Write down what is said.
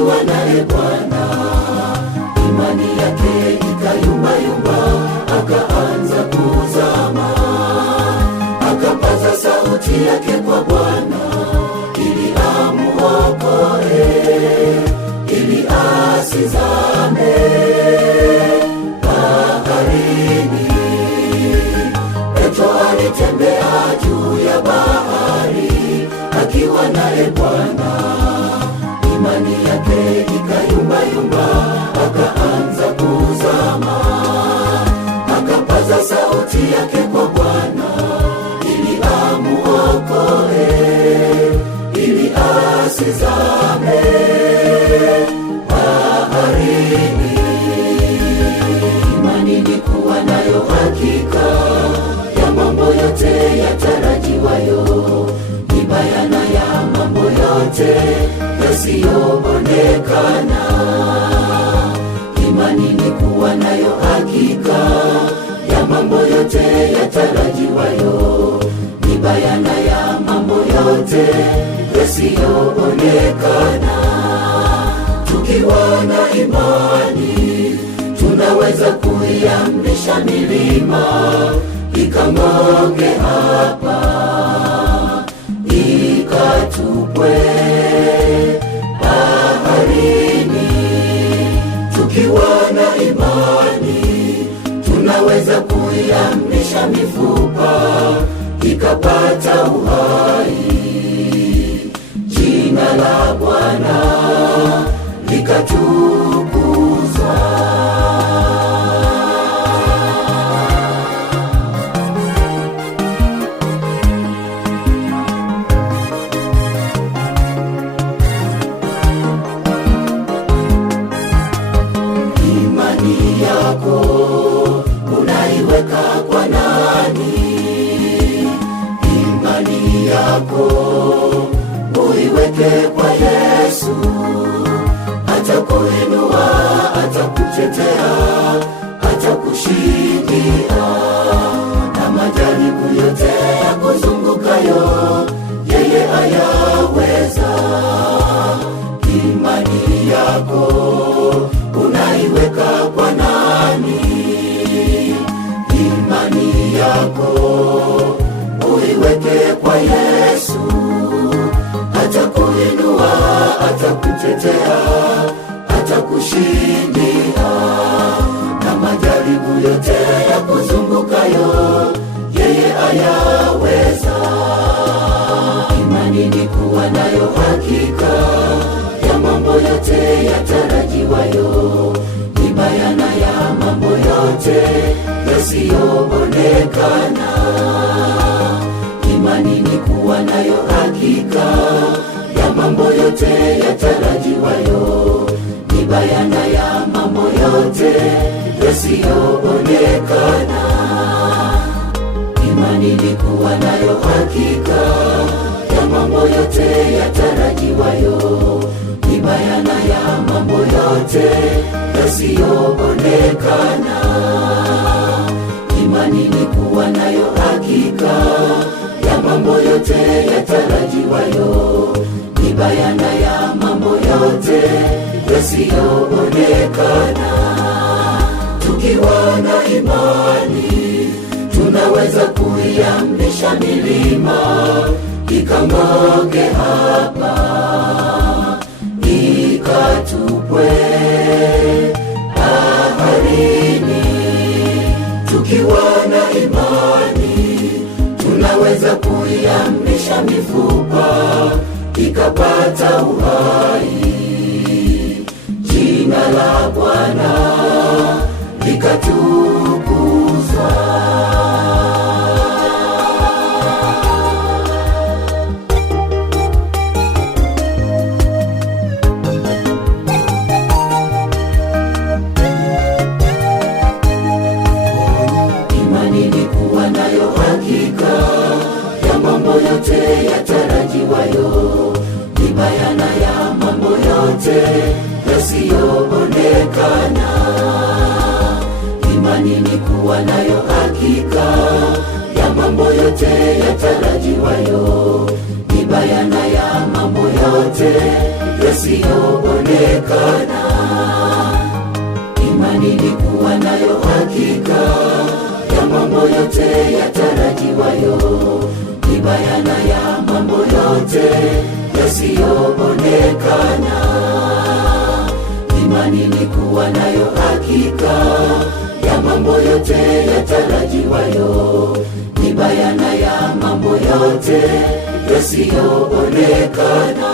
akiwa naye Bwana. Imani yake ikayumbayumba, akaanza kuzama. Akapaza sauti yake kwa Bwana ili amuokoe, ili asizame baharini. Petro alitembea juu ya bahari akiwa naye Bwana. Imani yake ikayumbayumba, akaanza kuzama. Akapaza sauti yake kwa Bwana ili amuokoe, ili asizame baharini. Imani ni kuwa nayo hakika ya mambo yote yatarajiwayo, ni bayana ya mambo yote yasiyoonekana. Imani ni kuwa nayo hakika ya mambo yote yatarajiwayo, ni bayana ya mambo yote yasiyoonekana. Tukiwa na imani tunaweza kuiamrisha milima ikang'oke hapa, ikatupwe baharini. Tukiwa na imani tunaweza kuiamrisha mifupa ikapata uhai. Jina la Bwana likatukuzwa. Imani yako unaiweka kwa nani? Imani yako uiweke kwa Yesu. Atakuinua, atakutetea, atakushindia. Na majaribu yote yakuzungukayo, yeye ayaweza. Imani yako unaiweka kwa nani? Imani yako uiweke kwa Yesu. Atakuinua, atakutetea, atakushindia. Na majaribu yote yakuzungukayo, yeye ayaweza. Imani ni kuwa nayo hakika ya mambo yote yatarajiwayo, ni bayana ya mambo yote yasiyoonekana. Imani ni kuwa nayo hakika ya mambo yote yatarajiwayo, ni bayana ya mambo yote yasiyoonekana. Imani ni kuwa nayo hakika ya mambo yote yatarajiwayo, ni bayana ya mambo yote yasiyoonekana. Imani ni kuwa nayo hakika ya mambo yote yatarajiwayo, ni bayana ya mambo yote yasiyoonekana. Tukiwa na imani tunaweza kuiamrisha milima ikang'oke hapa, ikatupwe baharini. Tukiwa na imani tunaweza kuiamrisha mifupa ikapata uhai. Jina la Bwana likatukuzwa. Yote yatarajiwayo, ni bayana ya mambo yote yasiyoonekana. Imani ni kuwa nayo hakika ya mambo yote yatarajiwayo, ni bayana ya mambo yote yasiyoonekana. Imani ni kuwa nayo hakika ya mambo yote yatarajiwayo, ni bayana ya mambo yote yasiyoonekana. Imani ni kuwa nayo hakika ya mambo yote yatarajiwayo, ni bayana ya mambo yote yasiyoonekana.